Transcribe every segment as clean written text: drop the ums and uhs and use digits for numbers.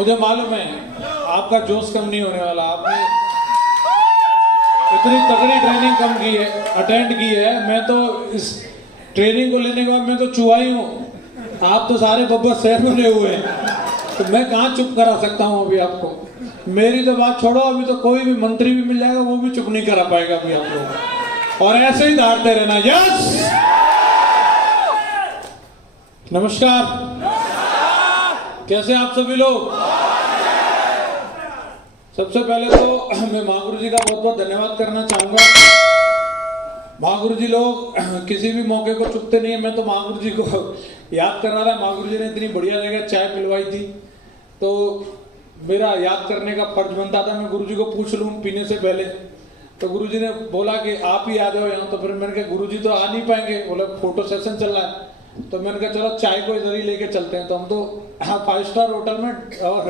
मुझे मालूम है आपका जोश कम नहीं होने वाला। आपने इतनी तगड़ी ट्रेनिंग कम की है, अटेंड की है। मैं तो इस ट्रेनिंग को लेने के बाद मैं तो चुहा ही हूँ। आप तो सारे बब्बर शहर बने हुए हैं, तो मैं कहाँ चुप करा सकता हूँ अभी आपको। मेरी तो बात छोड़ो, अभी तो कोई भी मंत्री भी मिल जाएगा वो भी चुप नहीं करा पाएगा अभी आप लोग। और ऐसे ही धारते रहना। यस, नमस्कार, कैसे आप सभी लोग। सबसे पहले तो मैं महागुरु जी का बहुत बहुत धन्यवाद करना चाहूंगा। महागुरु जी लोग किसी भी मौके को चुकते नहीं है। मैं तो महागुरु जी को याद कर रहा था। महागुरु जी ने इतनी बढ़िया जगह चाय पिलवाई थी, तो मेरा याद करने का फर्ज बनता था मैं गुरु जी को पूछ लूं पीने से पहले। तो गुरु जी ने बोला कि आप ही आ जाओ यहाँ। तो फिर मैंने कहा गुरु जी तो आ नहीं पाएंगे, बोला फोटो सेशन चल रहा है। तो मैंने कहा चलो चाय को इधर ही लेके चलते हैं। तो हम तो 5 स्टार होटल में और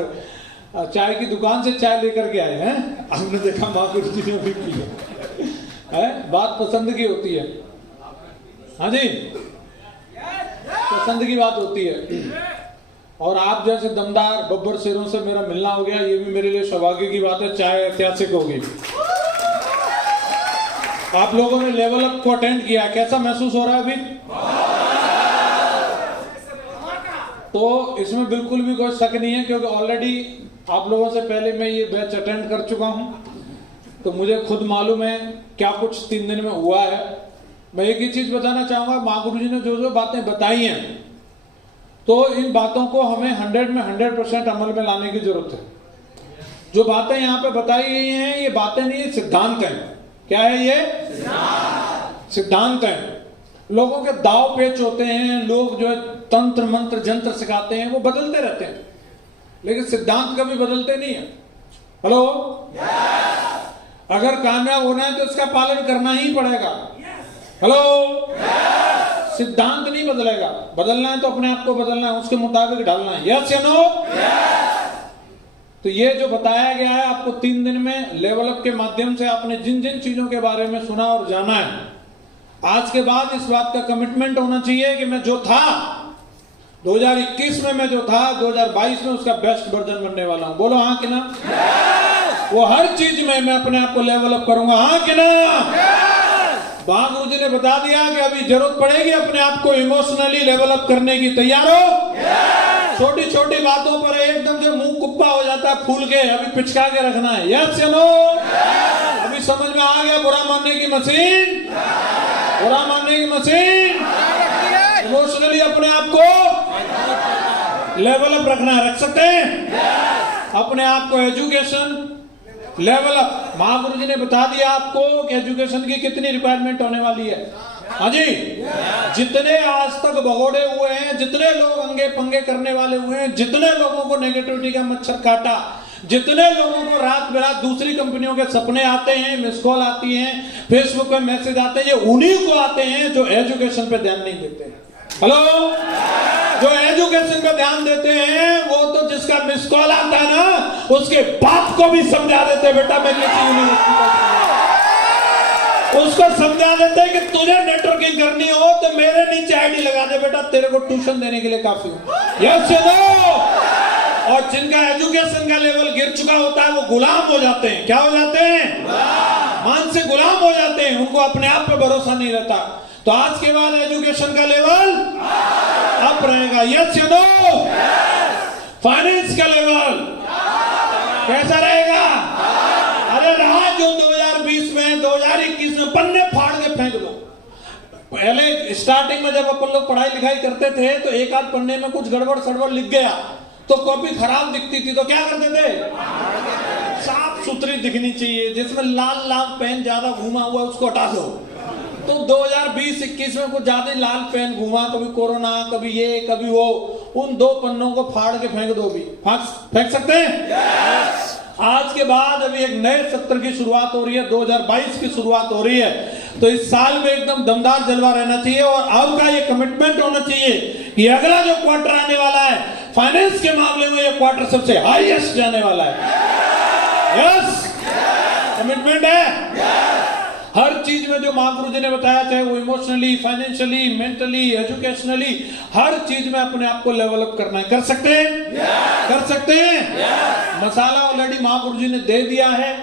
चाय की दुकान से चाय लेकर के आए हैं। हमने देखा महागुरु जी ने भी पी है। बात पसंद की होती है। हाँ जी, पसंद की बात होती है। और आप जैसे दमदार बब्बर शेरों से मेरा मिलना हो गया, ये भी मेरे लिए सौभाग्य की बात है। चाय ऐतिहासिक होगी। आप लोगों ने लेवल अप को अटेंड किया, कैसा महसूस हो रहा है अभी? तो इसमें बिल्कुल भी कोई शक नहीं है, क्योंकि ऑलरेडी आप लोगों से पहले मैं ये बैच अटेंड कर चुका हूं। तो मुझे खुद मालूम है क्या कुछ 3 दिन में हुआ है। मैं एक ही चीज बताना चाहूंगा, महागुरु जी ने जो जो बातें बताई हैं, तो इन बातों को हमें 100 में 100% अमल में लाने की जरूरत है। जो बातें यहाँ पे बताई गई हैं, ये बातें नहीं, सिद्धांत हैं। क्या है ये? सिद्धांत हैं। लोगों के दाव पेच होते हैं, लोग जो है तंत्र मंत्र जंत्र सिखाते हैं, वो बदलते रहते हैं, लेकिन सिद्धांत कभी बदलते नहीं है। हेलो, अगर कामयाब होना है तो इसका पालन करना ही पड़ेगा। हेलो, सिद्धांत नहीं बदलेगा। बदलना है तो अपने आप को बदलना है, उसके मुताबिक ढलना है। यस या नो? तो ये जो बताया गया है आपको 3 दिन में लेवल अप के माध्यम से, आपने जिन जिन चीजों के बारे में सुना और जाना है, आज के बाद इस बात का कमिटमेंट होना चाहिए कि मैं जो था 2021 में, मैं जो था 2022 में, उसका बेस्ट वर्जन बनने वाला हूं। बोलो हाँ कि ना? वो हर चीज में मैं अपने आप को लेवल अप करूंगा। हाँ कि ना? महागुरु जी ने बता दिया कि अभी जरूरत पड़ेगी अपने आप को इमोशनली लेवल अप करने की। तैयार हो? छोटी छोटी बातों पर एकदम से मुंह कुप्पा हो जाता है फूल के, अभी पिचका के रखना है। यस या नो? अभी समझ में आ गया बुरा मानने की मशीन, बुरा मानने की मशीन। इमोशनली अपने आप को लेवल अप रखना है। रख सकते हैं अपने आप को। एजुकेशन लेवल अप, महागुरु जी ने बता दिया आपको कि एजुकेशन की कितनी रिक्वायरमेंट होने वाली है। हाँ जी, जितने आज तक भगोड़े हुए हैं, जितने लोग अंगे पंगे करने वाले हुए हैं, जितने लोगों को नेगेटिविटी का मच्छर काटा, जितने लोगों को रात बेरात दूसरी कंपनियों के सपने आते हैं, मिस कॉल आती हैं, फेसबुक पे मैसेज आते हैं, ये उन्हीं को आते हैं जो एजुकेशन पे ध्यान नहीं देते हैं। हेलो, जो एजुकेशन पे ध्यान देते हैं, वो तो जिसका मिस कॉल आता है ना, उसके बाप को भी समझा देते हैं, बेटा मैं किसी यूनिवर्सिटी का, उसको समझा देते हैं कि तुझे नेटवर्किंग करनी हो तो मेरे नीचे आईडी लगा दे बेटा, तेरे को ट्यूशन देने के लिए काफी हो। यस या नो? और जिनका एजुकेशन का लेवल गिर चुका होता है, वो गुलाम हो जाते हैं। क्या हो जाते हैं? मानसिक गुलाम हो जाते हैं। उनको अपने आप पे भरोसा नहीं रहता। तो आज के बाद एजुकेशन का लेवल अप रहेगा। यस या नो? फाइनेंस का लेवल कैसा रहेगा? अरे रहा जो 2020 में, 2021 में पन्ने फाड़ के फेंक दो। पहले स्टार्टिंग में जब अपन लोग पढ़ाई लिखाई करते थे, तो एक आध पन्ने में कुछ गड़बड़ सड़बड़ लिख गया तो कॉपी खराब दिखती थी, तो क्या करते थे? साफ सुथरी दिखनी चाहिए। जिसमें लाल लाल पेन ज्यादा घूमा हुआ उसको हटा दो। तो 2020-21 में कुछ ज्यादा लाल पेन घूमा, कभी कोरोना, कभी ये, कभी वो, उन 2 पन्नों को फाड़ के फेंक दो। भी फेंक सकते हैं? yes! आज के बाद अभी एक नए सत्र की शुरुआत हो रही है, 2022 की शुरुआत हो रही है। तो इस साल में एकदम दमदार जलवा रहना चाहिए। और आपका ये कमिटमेंट होना चाहिए कि अगला जो क्वार्टर आने वाला है, फाइनेंस के मामले में ये क्वार्टर सबसे हाईएस्ट जाने वाला है। यस, कमिटमेंट है। हर चीज में जो महागुरु जी ने बताया, चाहे वो इमोशनली, फाइनेंशियली, मेंटली, एजुकेशनली, हर चीज में अपने आप को डेवलप करना है। कर सकते हैं? कर सकते हैं। मसाला ऑलरेडी महागुरु जी ने दे दिया है,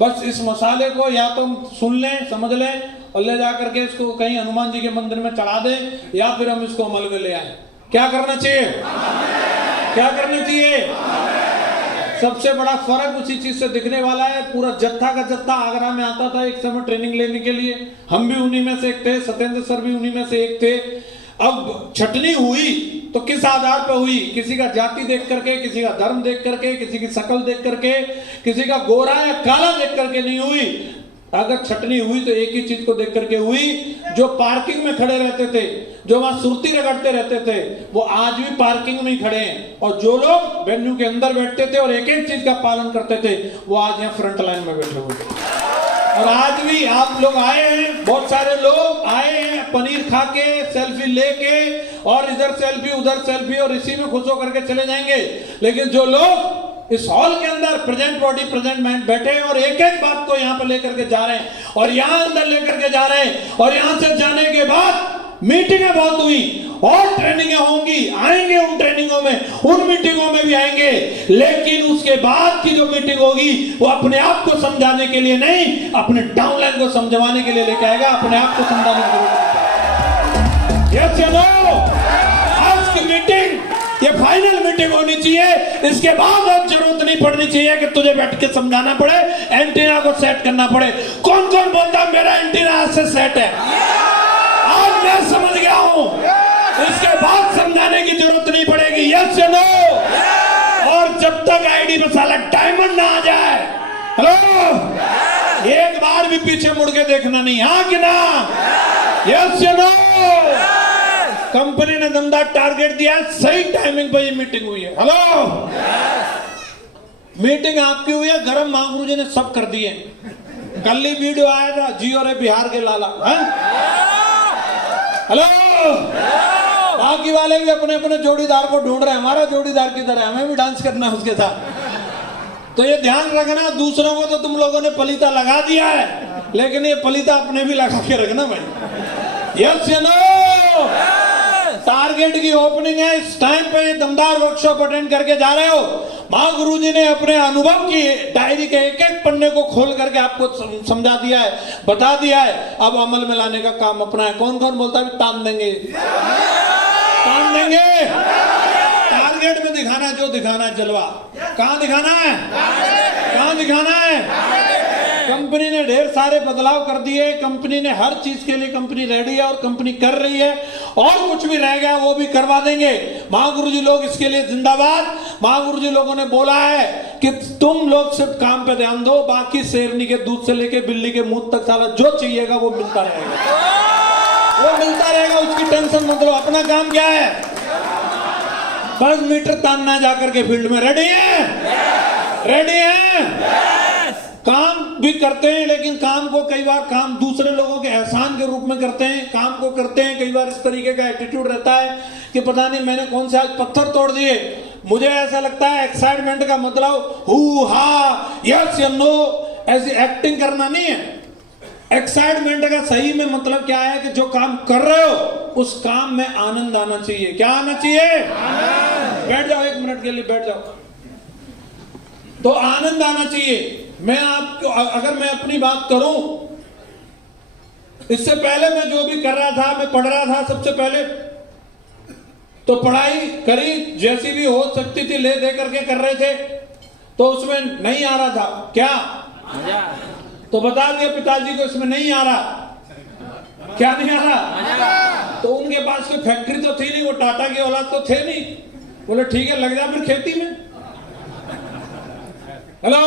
बस इस मसाले को या तो सुन लें, समझ लें और ले जा करके इसको कहीं हनुमान जी के मंदिर में चढ़ा दें, या फिर हम इसको अमल में ले आए। क्या करना चाहिए? क्या करना चाहिए? सबसे बड़ा फर्क उसी चीज से दिखने वाला है। पूरा जत्था का जत्था आगरा में आता था एक समय ट्रेनिंग लेने के लिए, हम भी उन्हीं में से एक थे, सत्येंद्र सर भी उन्हीं में से एक थे। अब छटनी हुई तो किस आधार पर हुई? किसी का जाति देख करके, किसी का धर्म देख करके, किसी की शक्ल देख करके, किसी का गोरा या काला देख करके नहीं हुई। अगर छटनी हुई तो एक ही चीज को देख करके हुई, जो पार्किंग में खड़े रहते थे, जो वहां सुरती रगड़ते रहते थे, वो आज भी पार्किंग में ही खड़े हैं। और जो लोग वेन्यू के अंदर बैठते थे और एक एक चीज का पालन करते थे, वो आज यहाँ फ्रंट लाइन में बैठे हुए थे। और आज भी आप लोग आए हैं, बहुत सारे लोग आए हैं पनीर खा के, सेल्फी लेके, और इधर सेल्फी उधर सेल्फी, और इसी में खुश होकर के चले जाएंगे। लेकिन जो लोग इस हॉल के अंदर प्रेजेंट बॉडी प्रेजेंट माइंड बैठे हैं और एक एक बात को यहाँ पर लेकर के जा रहे हैं, और यहाँ अंदर लेकर के जा रहे हैं, और यहाँ से जाने के बाद मीटिंगें बहुत हुई और ट्रेनिंगें होंगी, आएंगे उन ट्रेनिंगों में, उन मीटिंगों में भी आएंगे, लेकिन उसके बाद की जो मीटिंग होगी वो अपने आप को समझाने के लिए नहीं, अपने डाउनलाइन को समझवाने के लिए लेके आएगा। अपने आप को समझाने के लिए यस या नो? आज की मीटिंग ये फाइनल मीटिंग होनी चाहिए। इसके बाद अब जरूरत नहीं पड़नी चाहिए कि तुझे बैठ के समझाना पड़े, एंटीना को सेट करना पड़े। कौन कौन बोलता मेरा एंटीना आज से सेट है? आज मैं समझ गया हूं, इसके बाद समझाने की जरूरत नहीं पड़ेगी। यस या नो? और जब तक आईडी में साला डायमंड ना आ जाए, हेलो, एक बार भी पीछे मुड़ के देखना नहीं। हाँ कि ना? यस या नो? कंपनी ने दमदार टारगेट दिया, सही टाइमिंग पर ये मीटिंग हुई है। हेलो, मीटिंग आपकी हुई है, गरम महागुरु जी ने सब कर दिए। कल ही वीडियो आया था, जियो रे बिहार के लाला। हेलो, बाकी वाले भी अपने अपने जोड़ीदार को ढूंढ रहे हैं। हमारा जोड़ीदार किधर है? हमें भी डांस करना है उसके साथ। तो ये ध्यान रखना, दूसरों को तो तुम लोगों ने पलीता लगा दिया है, लेकिन ये पलीता अपने भी लगा के रखना भाई। यस या नो? टारगेट की ओपनिंग है, इस टाइम पे दमदार वर्कशॉप अटेंड करके जा रहे हो। महागुरु जी ने अपने अनुभव की डायरी के एक एक पन्ने को खोल करके आपको समझा दिया है, बता दिया है। अब अमल में लाने का काम अपना है। कौन कौन बोलता है तान देंगे? तान देंगे। टारगेट में दिखाना है, जो दिखाना है जलवा। कहां दिखाना है? कहां दिखाना है? कंपनी ने ढेर सारे बदलाव कर दिए। कंपनी ने हर चीज के लिए कंपनी रेडी है और कंपनी कर रही है, और कुछ भी रह गया वो भी करवा देंगे। महागुरु जी लोग इसके लिए जिंदाबाद। महागुरु जी लोगों ने बोला है कि तुम लोग सिर्फ काम पे ध्यान दो, बाकी शेरनी के दूध से लेके बिल्ली के मुंह तक साला जो चाहिएगा वो मिलता रहेगा, वो मिलता रहेगा, उसकी टेंशन मत लो। अपना काम क्या है? बस मीटर तानना जाकर के फील्ड में। रेडी है? रेडी है? काम भी करते हैं, लेकिन काम को कई बार काम दूसरे लोगों के एहसान के रूप में करते हैं। काम को करते हैं, कई बार इस तरीके का एटीट्यूड रहता है कि पता नहीं मैंने कौन से आज पत्थर तोड़ दिए। मुझे ऐसा लगता है एक्साइटमेंट का मतलब हु हा, यस या नो, ऐसी एक्टिंग करना नहीं है। एक्साइटमेंट का सही में मतलब क्या है कि जो काम कर रहे हो उस काम में आनंद आना चाहिए। क्या आना चाहिए? बैठ जाओ, एक मिनट के लिए बैठ जाओ। तो आनंद आना चाहिए। मैं आपको, अगर मैं अपनी बात करूं, इससे पहले मैं जो भी कर रहा था, मैं पढ़ रहा था, सबसे पहले तो पढ़ाई करी जैसी भी हो सकती थी, ले दे करके कर रहे थे, तो उसमें नहीं आ रहा था। क्या? तो बता दिया पिताजी को इसमें नहीं आ रहा। क्या नहीं आ रहा? तो उनके पास कोई फैक्ट्री तो थी नहीं, वो टाटा की औलाद तो थे नहीं। बोले ठीक है, लग जा फिर खेती में। हेलो,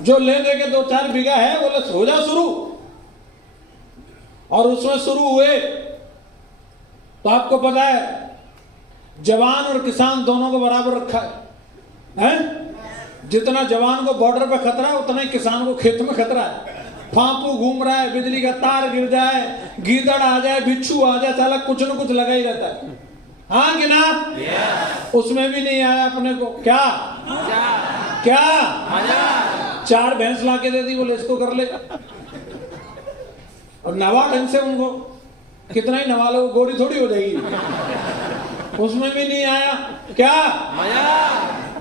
जो ले दे के 2-4 बीघा है, बोले हो जा शुरू। और उसमें शुरू हुए तो आपको पता है जवान और किसान दोनों को बराबर रखा है? जितना जवान को बॉर्डर पे खतरा है, उतना ही किसान को खेत में खतरा है। फांपू घूम रहा है, बिजली का तार गिर जाए, गीदड़ आ जाए, बिच्छू आ जाए, साला कुछ न कुछ लगा ही रहता है। हाँ कि ना? उसमें भी नहीं आया अपने को। क्या? क्या? 4 भैंस ला के दे दी, बोले इसको कर ले। और नवा ढंग से उनको, कितना ही नवा लो गोरी थोड़ी हो जाएगी। उसमें भी नहीं आया, क्या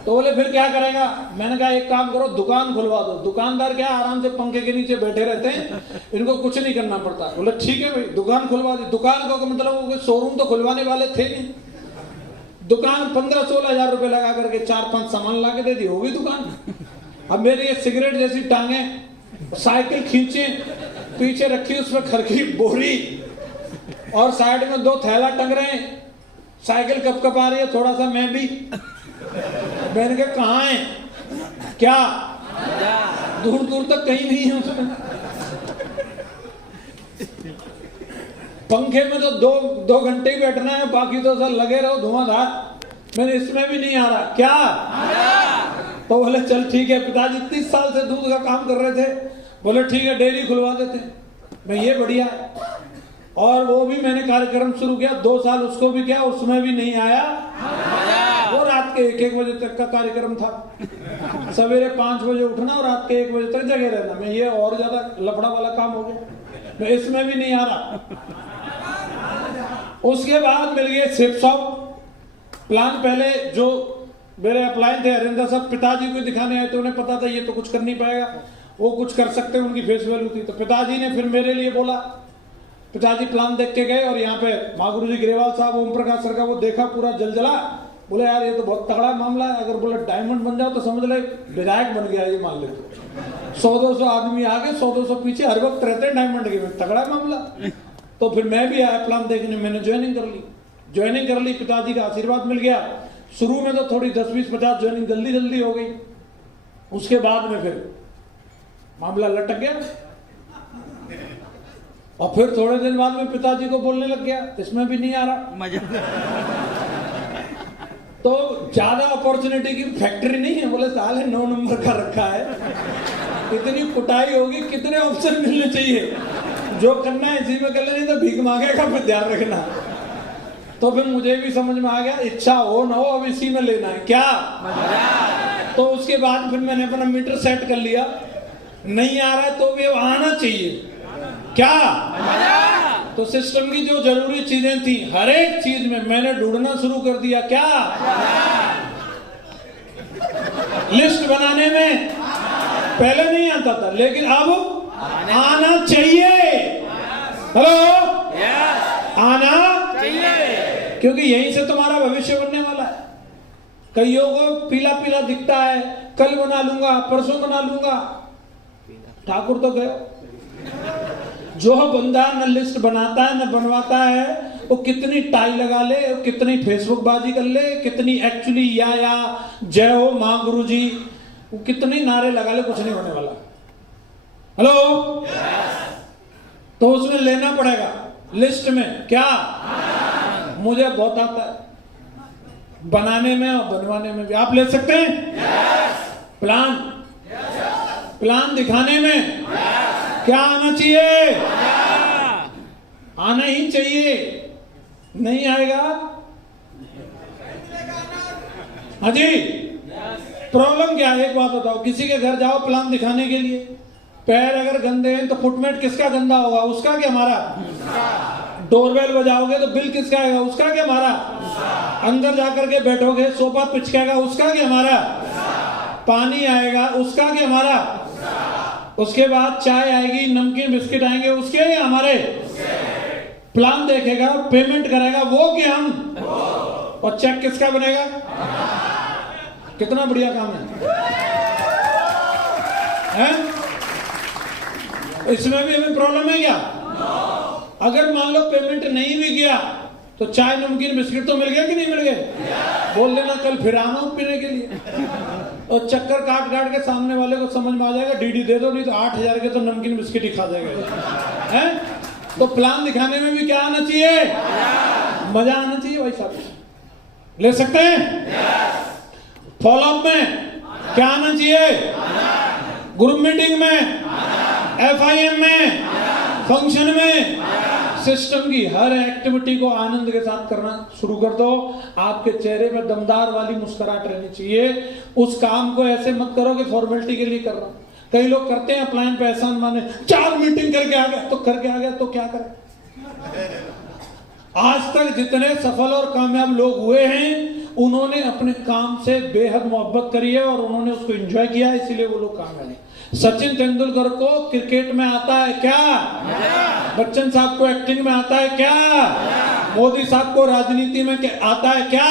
तो बोले फिर क्या करेगा? मैंने कहा एक काम करो, दुकान खुलवा दो। दुकानदार क्या आराम से पंखे के नीचे बैठे रहते हैं, इनको कुछ नहीं करना पड़ता। बोले ठीक है भाई, दुकान खुलवा दी। दुकान को मतलब शोरूम तो खुलवाने वाले थे नहीं, दुकान 15-16 हजार रुपए लगा करके 4-5 सामान ला के दे दी, होगी दुकान। अब मेरी ये सिगरेट जैसी टांगे, साइकिल खींचे, पीछे रखी उसमें खर की बोरी और साइड में 2 थैला टंग रहे हैं। साइकिल कप आ रही है, थोड़ा सा मैं भी, मैंने कहा कहाँ है, क्या दूर दूर तक कहीं नहीं है उसमें। पंखे में तो दो घंटे ही बैठना है, बाकी तो सब लगे रहो धुआंधार। मैंने इसमें भी नहीं आ रहा, क्या तो बोले चल ठीक है। पिताजी 30 साल से दूध का काम कर रहे थे, बोले ठीक है डेयरी खुलवा देते हैं। मैं ये बढ़िया है। और वो भी मैंने कार्यक्रम शुरू किया, 2 साल उसको भी किया, उसमें भी नहीं आया। वो रात के 1-1 बजे तक का कार्यक्रम था। सवेरे 5 बजे उठना और रात के 1 बजे तक जगे रहना। मैं ये और ज्यादा लफड़ा वाला काम हो गया, मैं इसमें भी नहीं आ रहा। उसके बाद मिल गए शिप शॉप प्लान। पहले जो मेरे अप्लाई थे हरिंदर साहब, पिताजी को दिखाने आए तो उन्हें पता था ये तो कुछ कर नहीं पाएगा, वो कुछ कर सकते हैं, उनकी फेस वैल्यू थी। तो पिताजी ने फिर मेरे लिए बोला, पिताजी प्लान देख के गए और यहाँ पे महागुरु जी ग्रेवाल साहब, ओम प्रकाश सर का वो देखा, पूरा जलजला। बोले यार ये तो बहुत तगड़ा मामला है, अगर बोले डायमंड बन जाओ तो समझ ले विधायक बन गया ये, मान ले। 100-200 आदमी आगे, 100-200 पीछे, हर वक्त रहते हैं डायमंड के, तगड़ा मामला। तो फिर मैं भी आया प्लान देखने, मैंने ज्वाइनिंग कर ली। पिताजी का आशीर्वाद मिल गया। शुरू में तो थोड़ी 10-20-50 ज्वाइनिंग जल्दी हो गई। उसके बाद में फिर मामला लटक गया और फिर थोड़े दिन बाद में पिताजी को बोलने लग गया, इसमें भी नहीं आ रहा मजा। तो ज्यादा अपॉर्चुनिटी की फैक्ट्री नहीं है। बोले साले 9 नंबर का रखा है, इतनी कुटाई होगी, कितने ऑप्शन मिलने चाहिए, जो करना है इसी में कर ले, नहीं तो भीख मांगेगा, फिर ध्यान रखना। तो फिर मुझे भी समझ में आ गया, इच्छा हो ना हो अब इसी में लेना है, क्या तो उसके बाद फिर मैंने अपना मीटर सेट कर लिया। नहीं आ रहा है तो भी आना चाहिए, क्या तो सिस्टम की जो जरूरी चीजें थी, हर एक चीज में मैंने ढूंढना शुरू कर दिया, क्या लिस्ट बनाने में पहले नहीं आता था, लेकिन अब आना चाहिए। हेलो, आना चाहिए, क्योंकि यहीं से तुम्हारा भविष्य बनने वाला है। कईयों को पीला पीला दिखता है, कल बना लूंगा, परसों बना लूंगा। ठाकुर तो गए, जो बंदा न लिस्ट बनाता है न बनवाता है, वो कितनी टाई लगा ले, कितनी फेसबुक बाजी कर ले, कितनी एक्चुअली या जय हो मां गुरु जी, वो कितने नारे लगा ले, कुछ नहीं होने वाला। हेलो, तो उसमें लेना पड़ेगा लिस्ट में, क्या मुझे बहुत आता है बनाने में और बनवाने में भी। आप ले सकते हैं प्लान दिखाने में, क्या आना चाहिए, आना ही चाहिए। नहीं आएगा, हाँ जी, प्रॉब्लम क्या है एक बात बताओ, किसी के घर जाओ प्लान दिखाने के लिए, पैर अगर गंदे हैं तो फुटमेट किसका गंदा होगा, उसका क्या हमारा। डोरबेल बजाओगे तो बिल किसका आएगा, उसका क्या हमारा। अंदर जाकर के बैठोगे सोफा पिचकेगा, उसका क्या हमारा। पानी आएगा, उसका क्या हमारा। उसके बाद चाय आएगी, नमकीन बिस्किट आएंगे, उसके या हमारे। प्लान देखेगा, पेमेंट करेगा, वो क्या हम, और चेक किसका बनेगा। कितना बढ़िया काम है? इसमें भी हमें प्रॉब्लम है क्या? अगर मान लो पेमेंट नहीं भी गया तो चाय नमकीन बिस्किट तो मिल गया कि नहीं मिल गए। बोल देना कल फिर आना पीने के लिए, और चक्कर काट के सामने वाले को समझ में आ जाएगा, डीडी दे दो, नहीं तो 8,000 के तो नमकीन बिस्किट ही खा जाएगा। हैं? तो प्लान दिखाने में भी क्या आना चाहिए, मजा आना चाहिए भाई साहब। ले सकते हैं? फॉलोअप में क्या आना चाहिए, ग्रुप मीटिंग में, FIM में, फंक्शन में, सिस्टम की हर एक्टिविटी को आनंद के साथ करना शुरू कर दो। आपके चेहरे पर दमदार वाली मुस्कुराहट रहनी चाहिए। उस काम को ऐसे मत करो कि फॉर्मेलिटी के लिए कर रहा हूं, कई लोग करते हैं प्लान पे एहसान माने, 4 मीटिंग करके आ गया, तो करके आ गया तो क्या करें। आज तक जितने सफल और कामयाब लोग हुए हैं उन्होंने अपने काम से बेहद मोहब्बत करी है और उन्होंने उसको एंजॉय किया है, इसीलिए वो लोग कामयाब हैं। सचिन तेंदुलकर को क्रिकेट में आता है क्या? बच्चन साहब को एक्टिंग में आता है क्या? मोदी साहब को राजनीति में आता है क्या?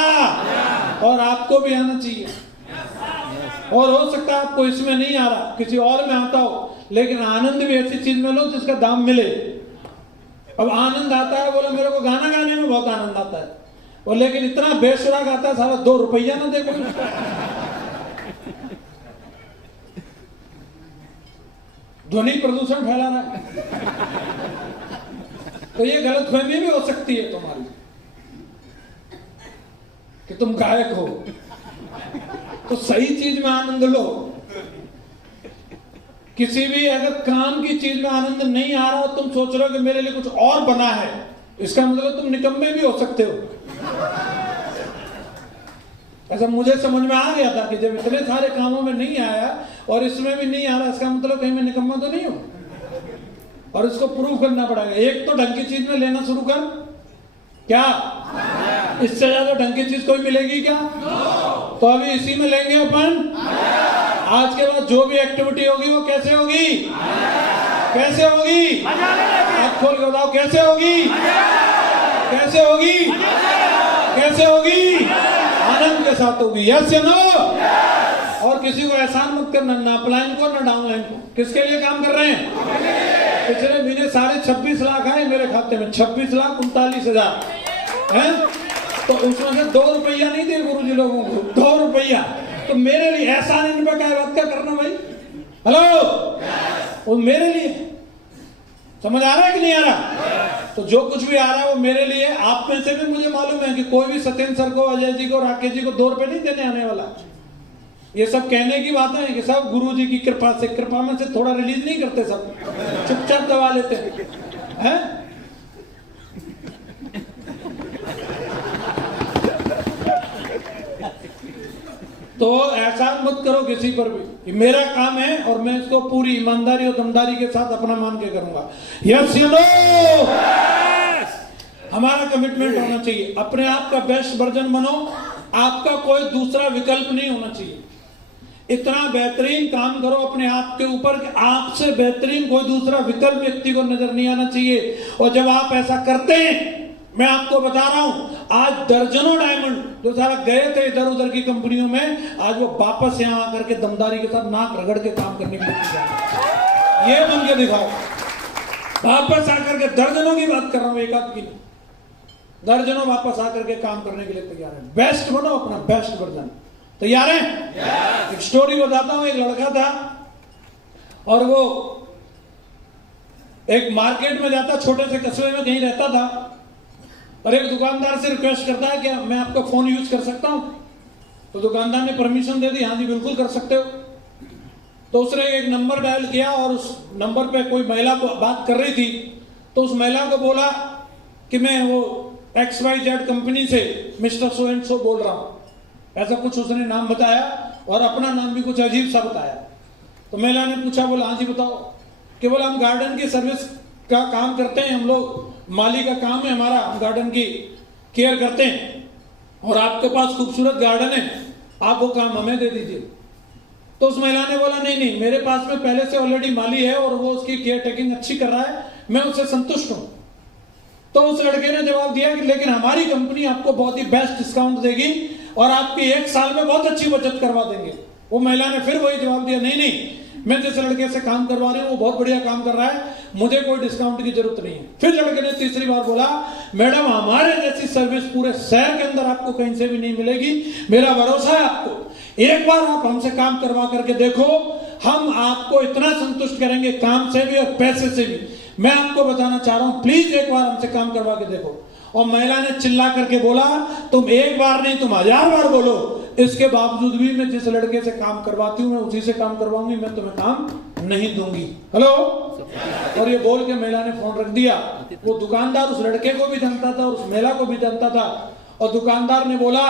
और आपको भी आना चाहिए। और हो सकता है आपको इसमें नहीं आ रहा, किसी और में आता हो, लेकिन आनंद भी ऐसी चीज में लो जिसका दाम मिले। अब आनंद आता है, बोले मेरे को गाना गाने में बहुत आनंद आता है, और लेकिन इतना बेसुरा गाता है सारा 2 रुपया ना देखो। ध्वनि प्रदूषण फैला रहा है। तो ये गलतफहमी भी हो सकती है तुम्हारी कि तुम गायक हो, तो सही चीज में आनंद लो। किसी भी अगर काम की चीज में आनंद नहीं आ रहा हो, तुम सोच रहे हो कि मेरे लिए कुछ और बना है, इसका मतलब तुम निकम्मे भी हो सकते हो। ऐसा मुझे समझ में आ गया था कि जब इतने सारे कामों में नहीं आया और इसमें भी नहीं आ रहा, इसका मतलब कहीं मैं निकम्मा तो नहीं हूं। और इसको प्रूव करना पड़ेगा। एक तो ढंग की चीज में लेना शुरू कर, क्या इससे ज्यादा ढंग की चीज कोई मिलेगी क्या? तो अभी इसी में लेंगे अपन। आज के बाद जो भी एक्टिविटी होगी वो कैसे होगी? कैसे होगी? आप खोल के बताओ कैसे होगी? कैसे होगी? कैसे होगी? आनंद के साथ होगी। यस या नो? और किसी को एहसान मत करना, ना अपलाइन को ना डाउनलाइन को। किसके लिए काम कर रहे हैं? पिछले महीने 26.5 लाख आए मेरे खाते में, 26,39,000 है। तो उसमें से 2 रुपया नहीं दिए गुरुजी लोगों को, 2 रुपया। तो मेरे लिए एहसान इन पे क्या बात क्या करना भाई? हेलो, वो मेरे लिए। समझ आ रहा है कि नहीं आ रहा? तो जो कुछ भी आ रहा है वो मेरे लिए। आप में से भी मुझे मालूम है कि कोई भी सत्येंद्र सर को, अजय जी को, राकेश जी को 2 रुपए नहीं देने आने वाला। ये सब कहने की बातें हैं कि सब गुरु जी की कृपा से, कृपा में से थोड़ा रिलीज नहीं करते, सब चुपचाप दबा लेते हैं। तो ऐसा मत करो किसी पर भी कि मेरा काम है और मैं इसको पूरी ईमानदारी और दमदारी के साथ अपना मान के करूंगा। यस या नो? हमारा कमिटमेंट होना चाहिए। अपने आप का बेस्ट वर्जन बनो, आपका कोई दूसरा विकल्प नहीं होना चाहिए। इतना बेहतरीन काम करो अपने आप के ऊपर कि आपसे बेहतरीन कोई दूसरा विकल्प व्यक्ति को नजर नहीं आना चाहिए। और जब आप ऐसा करते हैं, मैं आपको बता रहा हूं, आज दर्जनों डायमंड जो सारा गए थे इधर उधर की कंपनियों में, आज वो वापस यहां आकर के दमदारी के साथ नाक रगड़ के काम करने के लिए ये बन के दिखाओ। वापस आकर के दर्जनों की बात कर रहा हूं, एक आध की, दर्जनों वापस आकर के काम करने के लिए तैयार है। बेस्ट बनो, अपना बेस्ट वर्जन। तैयार है? एक स्टोरी बताता हूं। एक लड़का था और वो एक मार्केट में जाता, छोटे से कस्बे में कहीं रहता था, और एक दुकानदार से रिक्वेस्ट करता है कि मैं आपका फोन यूज कर सकता हूं? तो दुकानदार ने परमिशन दे दी, हाँ जी बिल्कुल कर सकते हो। तो उसने एक नंबर डायल किया और उस नंबर पे कोई महिला बात कर रही थी। तो उस महिला को बोला कि मैं वो XYZ कंपनी से मिस्टर सो एंड सो बोल रहा हूं, ऐसा कुछ उसने नाम बताया और अपना नाम भी कुछ अजीब सा बताया। तो महिला ने पूछा, बोला हाँ जी बताओ। कि बोला हम गार्डन की सर्विस का काम करते हैं, हम लोग माली का काम है हमारा, हम गार्डन की केयर करते हैं और आपके पास खूबसूरत गार्डन है, आप वो काम हमें दे दीजिए। तो उस महिला ने बोला नहीं नहीं, मेरे पास में पहले से ऑलरेडी माली है और वो उसकी केयर टेकिंग अच्छी कर रहा है, मैं उससे संतुष्ट हूं। तो उस लड़के ने जवाब दिया कि लेकिन हमारी कंपनी आपको बहुत ही बेस्ट डिस्काउंट देगी और आपकी 1 साल में बहुत अच्छी बचत करवा देंगे। वो महिला ने फिर वही जवाब दिया, नहीं नहीं, मैं जिस लड़के से काम करवा रही हूँ वो बहुत बढ़िया काम कर रहा है, मुझे कोई डिस्काउंट की जरूरत नहीं है। फिर लड़के ने तीसरी बार बोला, मैडम हमारे जैसी सर्विस पूरे शहर के अंदर आपको कहीं से भी नहीं मिलेगी, मेरा भरोसा है आपको, एक बार आप हमसे काम करवा करके देखो, हम आपको इतना संतुष्ट करेंगे काम से भी और पैसे से भी। मैं आपको बताना चाह रहा हूं, प्लीज एक बार हमसे काम करवा के देखो। और महिला ने चिल्ला करके बोला, तुम एक बार नहीं तुम 1000 बार बोलो, इसके बावजूद भी मैं जिस लड़के से काम करवाती हूँ मैं उसी से काम करवाऊंगी, मैं तुम्हें काम नहीं दूंगी। हेलो। और ये बोल के महिला ने फोन रख दिया। वो दुकानदार उस लड़के को भी जानता था और उस महिला को भी जानता था। और दुकानदार ने बोला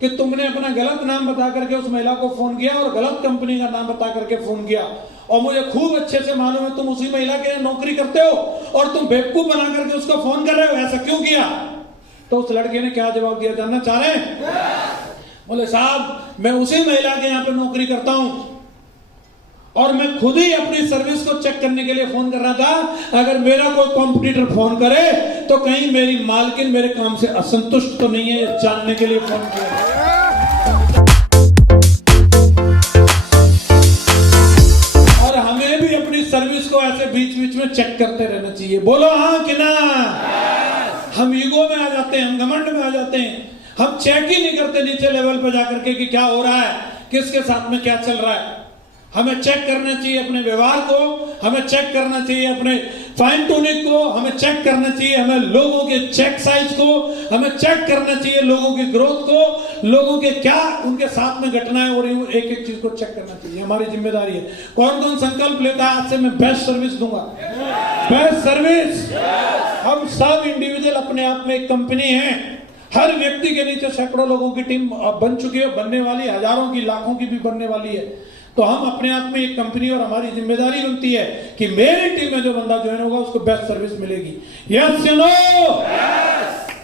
कि तुमने अपना गलत नाम बता करके उस महिला को फोन किया और गलत कंपनी का नाम बता करके फोन किया, और मुझे खूब अच्छे से मालूम है तुम उसी महिला के नौकरी करते हो और तुम बेवकूफ बना करके उसको फोन कर रहे हो, ऐसा क्यों किया? तो उस लड़के ने क्या जवाब दिया जानना चाह रहे हैं? बोले साहब मैं उसी महिला के यहाँ पे नौकरी करता हूं और मैं खुद ही अपनी सर्विस को चेक करने के लिए फोन कर रहा था। अगर मेरा कोई कॉम्पिटिटर फोन करे तो कहीं मेरी मालकिन मेरे काम से असंतुष्ट तो नहीं है, ये जानने के लिए फोन किया। और हमें भी अपनी सर्विस को ऐसे बीच बीच में चेक करते रहना चाहिए। बोलो हाँ कि ना? हम ईगो में आ जाते हैं, हम घमंड में आ जाते हैं, हम चेक ही नहीं करते नीचे लेवल पे जाकर के कि क्या हो रहा है, किसके साथ में क्या चल रहा है। हमें चेक करना चाहिए अपने व्यवहार को, हमें चेक करना चाहिए अपने फाइन ट्यूनिंग को, हमें चेक करना चाहिए हमें लोगों के चेक साइज को, हमें चेक करना चाहिए लोगों की ग्रोथ को, लोगों के क्या उनके साथ में घटनाएं हो रही हैं, एक एक चीज को चेक करना चाहिए। हमारी जिम्मेदारी है। कौन कौन संकल्प लेता है आज से मैं बेस्ट सर्विस दूंगा? Best service. हम सब इंडिविजुअल अपने आप में एक कंपनी है। हर व्यक्ति के नीचे सैकड़ों लोगों की टीम बन चुकी है, बनने वाली, हजारों की लाखों की भी बनने वाली है। तो हम अपने आप में एक कंपनी और हमारी जिम्मेदारी बनती है कि मेरी टीम में जो बंदा ज्वाइन होगा उसको बेस्ट सर्विस मिलेगी। यस या नो?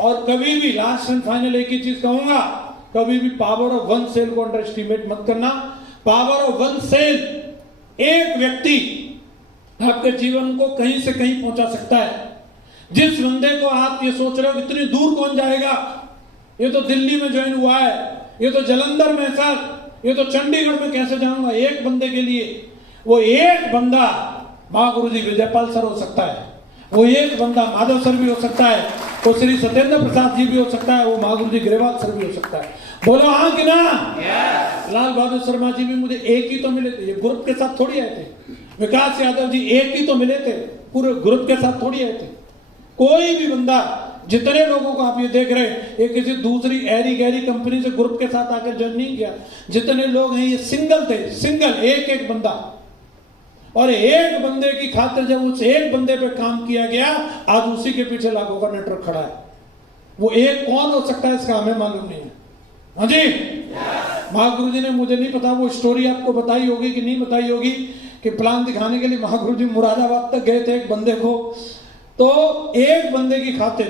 और कभी भी लास्ट एंड फाइनल एक ही चीज कहूंगा, कभी भी पावर ऑफ वन सेल को अंडर एस्टिमेट मत करना। पावर ऑफ वन सेल, एक व्यक्ति आपके जीवन को कहीं से कहीं पहुंचा सकता है। जिस बंदे को आप ये सोच रहे हो इतनी दूर कौन जाएगा, ये तो दिल्ली में ज्वाइन हुआ है, ये तो जलंधर में सर, ये तो चंडीगढ़ में कैसे जाऊंगा, एक बंदे के लिए वो एक बंदा महागुरुजी विजयपाल सर हो सकता है, वो एक बंदा माधव सर भी हो सकता है, वो श्री सत्येंद्र प्रसाद जी भी हो सकता है, वो महागुरुजी ग्रेवाल सर भी हो सकता है। बोलो हाँ कि ना? लाल बहादुर शर्मा जी भी मुझे एक ही तो मिले थे, ये ग्रुप के साथ थोड़ी आए थे। विकास यादव जी एक ही तो मिले थे, पूरे ग्रुप के साथ थोड़ी आए थे। कोई भी बंदा, जितने लोगों को आप ये देख रहे हैं, ये किसी दूसरी ऐरी गैरी कंपनी से ग्रुप के साथ आकर ज्वाइन नहीं किया। जितने लोग हैं ये सिंगल थे, सिंगल, एक एक बंदा। और एक बंदे की खातिर जब उस एक बंदे पे काम किया गया, आज उसी के पीछे लाखों का नेटवर्क खड़ा है। वो एक कौन हो सकता है इसका हमें मालूम नहीं है। हाँ जी, महागुरु जी ने, मुझे नहीं पता वो स्टोरी आपको बताई होगी कि नहीं बताई होगी, कि प्लान दिखाने के लिए महागुरु जी मुरादाबाद तक गए थे एक बंदे को। तो एक बंदे की खातिर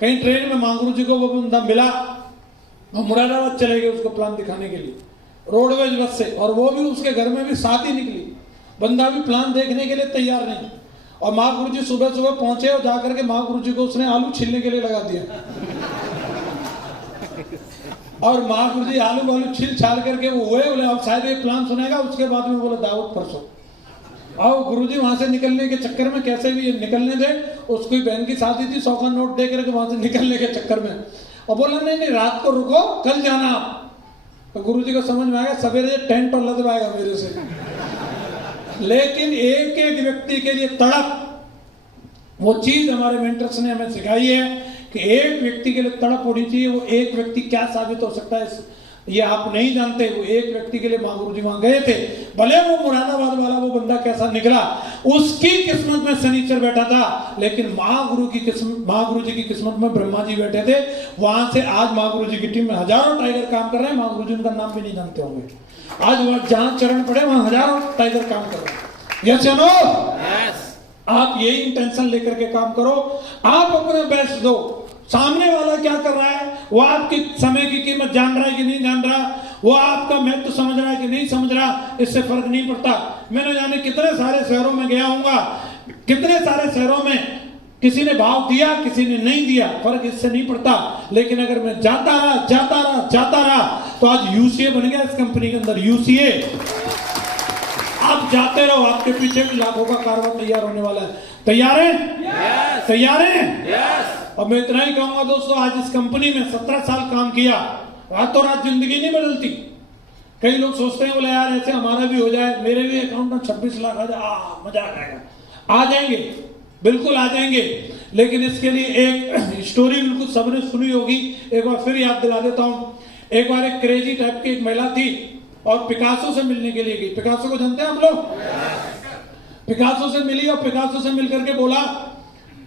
कहीं ट्रेन में महागुरु जी को वो बंदा मिला, वो मुरादाबाद चले गए उसको प्लान दिखाने के लिए रोडवेज बस से, और वो भी उसके घर में भी शादी निकली, बंदा भी प्लान देखने के लिए तैयार नहीं। और महागुरु जी सुबह सुबह पहुंचे और जाकर के महागुरु जी को उसने आलू छीलने के लिए लगा दिया। और महागुरु जी आलू छील छाल करके वो हुए, बोले अब शायद एक प्लान सुनेगा, उसके बाद में बोले दावत परसों। और गुरुजी वहां से निकलने के चक्कर में कैसे भी निकलने दे, उसकी बहन की शादी थी, 100 का नोट दे करके वहां से निकलने के चक्कर में, और बोला नहीं रात को रुको, कल जाना आप। तो गुरुजी को समझ में आया सवेरे टेंट और लदवाएगा मेरे से। लेकिन एक एक व्यक्ति के लिए तड़प, वो चीज हमारे मेंटर्स ने हमें सिखाई है कि एक व्यक्ति के लिए तड़प होनी चाहिए। वो एक व्यक्ति क्या साबित हो सकता है ये आप नहीं जानते। वो एक व्यक्ति के लिए महागुरु जी वहां गए थे, भले वो मुरादाबाद वाला वो बंदा कैसा निकला, उसकी किस्मत में शनिचर बैठा था, लेकिन महागुरु जी की किस्मत में ब्रह्मा जी बैठे थे। वहां से आज महागुरु जी की टीम में हजारों टाइगर काम कर रहे हैं। महागुरु जी उनका नाम भी नहीं जानते होंगे, आज वहां जहां चरण पड़े वहां हजारों टाइगर काम कर रहे हैं। यस या नो? आप यही इंटेंशन लेकर के काम करो, आप अपना बेस्ट दो। सामने वाला क्या कर रहा है, वो आपकी समय की कीमत जान रहा है कि नहीं जान रहा, वो आपका महत्व समझ रहा है कि नहीं समझ रहा, इससे फर्क नहीं पड़ता। मैंने जाने कितने सारे शहरों में गया हूँगा, कितने सारे शहरों में किसी ने भाव दिया, किसी ने नहीं दिया, फर्क इससे नहीं पड़ता। लेकिन अगर मैं जाता रहा तो आज यूसीए बन गया इस कंपनी के अंदर। यूसीए, आप जाते रहो, आपके पीछे भी लाखों का कारवां तैयार होने वाला है। तैयार है? तैयार है? और मैं इतना ही कहूंगा दोस्तों, आज इस कंपनी में 17 साल काम किया, रातों रात जिंदगी नहीं बदलती। कई लोग सोचते हैं बोले यार ऐसे हमारा भी हो जाए, मेरे भी अकाउंट में 26 लाख आ जाए, मजा आ जाएगा। आ जाएंगे, बिल्कुल आ जाएंगे, लेकिन इसके लिए एक स्टोरी बिल्कुल सबने सुनी होगी, एक बार फिर याद दिला देता हूँ। एक बार एक क्रेजी टाइप की एक महिला थी और पिकासो से मिलने के लिए गई। पिकासो को जानते हैं आप लोग? पिकासो से मिली और पिकासो से मिलकर के बोला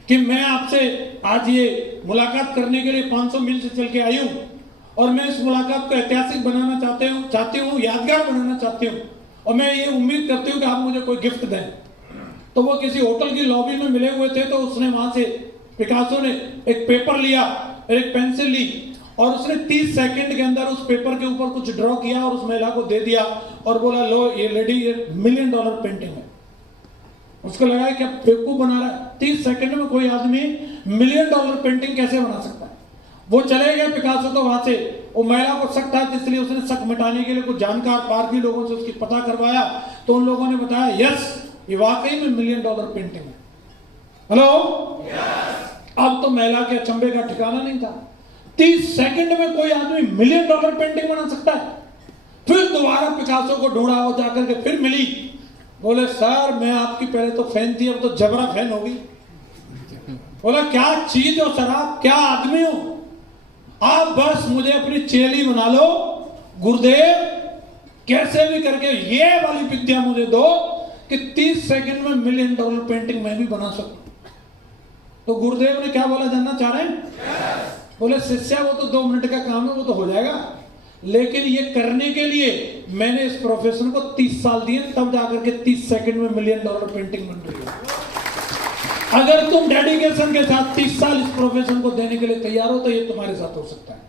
कि मैं आपसे आज ये मुलाकात करने के लिए 500 मील से चल के आई हूँ और मैं इस मुलाकात को ऐतिहासिक बनाना चाहती हूँ, यादगार बनाना चाहती हूँ। और मैं ये उम्मीद करती हूँ कि आप मुझे कोई गिफ्ट दें। तो वो किसी होटल की लॉबी में मिले हुए थे, तो उसने वहां से पिकासो ने एक पेपर लिया, एक पेंसिल ली और उसने 30 सेकंड के अंदर उस पेपर के ऊपर कुछ ड्रॉ किया और उस महिला को दे दिया और बोला, लो ये लेडी, ये $1 मिलियन पेंटिंग है। उसको लगा कि अब बेवकूफ बना रहा है, 30 सेकंड में कोई आदमी $1 मिलियन पेंटिंग कैसे बना सकता है। वो चले गए पिकासो, तो वहां से वो महिला को शक था, इसलिए उसने शक मिटाने के लिए कुछ जानकार पारसी लोगों से उसकी पता करवाया, तो उन लोगों ने बताया यस, ये वाकई में $1 मिलियन पेंटिंग है। हेलो, अब तो महिला के अचंभे का ठिकाना नहीं था। 30 सेकंड में कोई आदमी $1 मिलियन पेंटिंग बना सकता है। फिर दोबारा पिकासो को ढूंढा और जाकर के फिर मिली, बोले सर मैं आपकी पहले तो फैन थी, अब तो जबरा फैन होगी। बोला क्या चीज हो सर, आप क्या आदमी हो, आप बस मुझे अपनी चेली बना लो गुरुदेव, कैसे भी करके ये वाली विद्या मुझे दो कि 30 सेकंड में $1 मिलियन पेंटिंग मैं भी बना सकूं। तो गुरुदेव ने क्या बोला, जानना चाह रहे हैं? बोले शिष्या वो तो 2 मिनट का काम है, वो तो हो जाएगा, लेकिन ये करने के लिए मैंने इस प्रोफेशन को 30 साल दिए, तब जाकर के 30 सेकंड में $1 मिलियन पेंटिंग बन रही है। अगर तुम डेडिकेशन के साथ 30 साल इस प्रोफेशन को देने के लिए तैयार हो तो ये तुम्हारे साथ हो सकता है।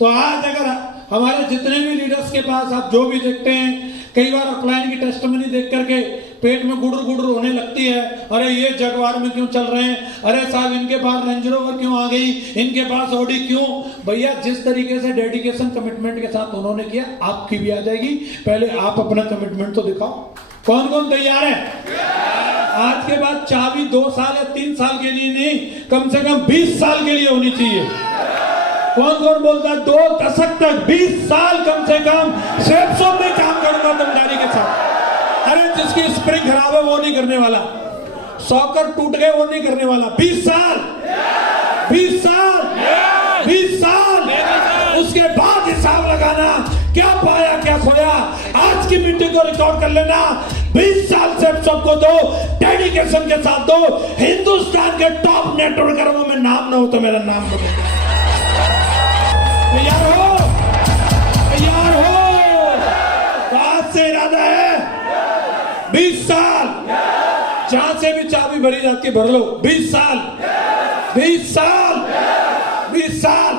तो आज अगर हमारे जितने भी लीडर्स के पास आप जो भी देखते हैं, कई बार अपलाइन की टेस्टिमनी देख करके पेट में गुडर गुडर होने लगती है, अरे ये जगवार में क्यों चल रहे हैं, अरे साहब इनके पास रेंज रोवर क्यों आ गई, इनके पास ऑडी क्यों। भैया जिस तरीके से डेडिकेशन कमिटमेंट के साथ उन्होंने किया, आपकी भी आ जाएगी। पहले आप अपना कमिटमेंट तो दिखाओ। कौन कौन तैयार है? आज के बाद चाबी 2 साल या 3 साल के लिए नहीं, कम से कम 20 साल के लिए होनी चाहिए। कौन कौन बोलता है 2 दशक तक, 20 साल कम से कम सेप्सो में काम करूंगा ईमानदारी के साथ। अरे जिसकी स्प्रिंग खराब है वो नहीं करने वाला, सॉकर टूट गए वो नहीं करने वाला। 20 साल 20 साल 20 साल, उसके बाद हिसाब लगाना क्या पाया क्या खोया। आज की मीटिंग को रिकॉर्ड कर लेना, 20 साल से सबको दो, डेडिकेशन के साथ दो। हिंदुस्तान के टॉप नेटवर्करों में नाम ना हो तो मेरा नाम बदल। तैयार हो? तैयार हो? तो आज से इरादा है 20 साल, जहां से भी चाबी भरी जाती है भर लो। 20 साल 20 साल 20 साल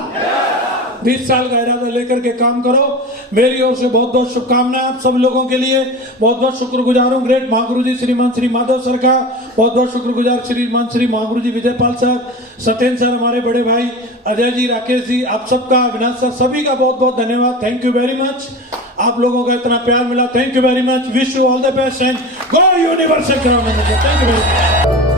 20 साल का इरादा लेकर के काम करो। मेरी ओर से बहुत बहुत शुभकामनाएं आप सब लोगों के लिए। बहुत बहुत शुक्रगुजार हूँ ग्रेट महागुरु जी श्रीमान श्री माधव सर का, बहुत बहुत शुक्रगुजार श्रीमान श्री महागुरु जी विजयपाल सर, सत्येंद्र सर, हमारे बड़े भाई अजय जी, राकेश जी, आप सबका, अविनाश सर, सभी का बहुत बहुत धन्यवाद। Thank you very much. आप लोगों का इतना प्यार मिला, thank you very much. Wish you all the best and go universal. Thank you very much.